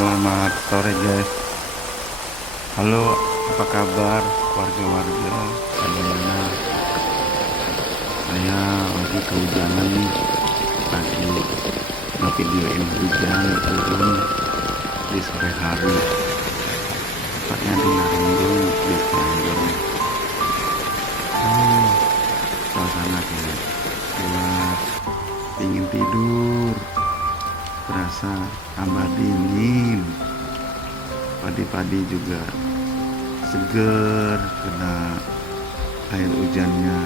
Selamat sore guys. Halo, apa kabar warga-warga? Bagaimana? Saya lagi kehujanan nih. Lagi ngevideoin hujan turun di sore hari. Tepatnya di Narendung di Cianjur. Suasana kayak gelap, ingin tidur. Berasa tambah dingin, padi-padi juga seger kena air hujannya.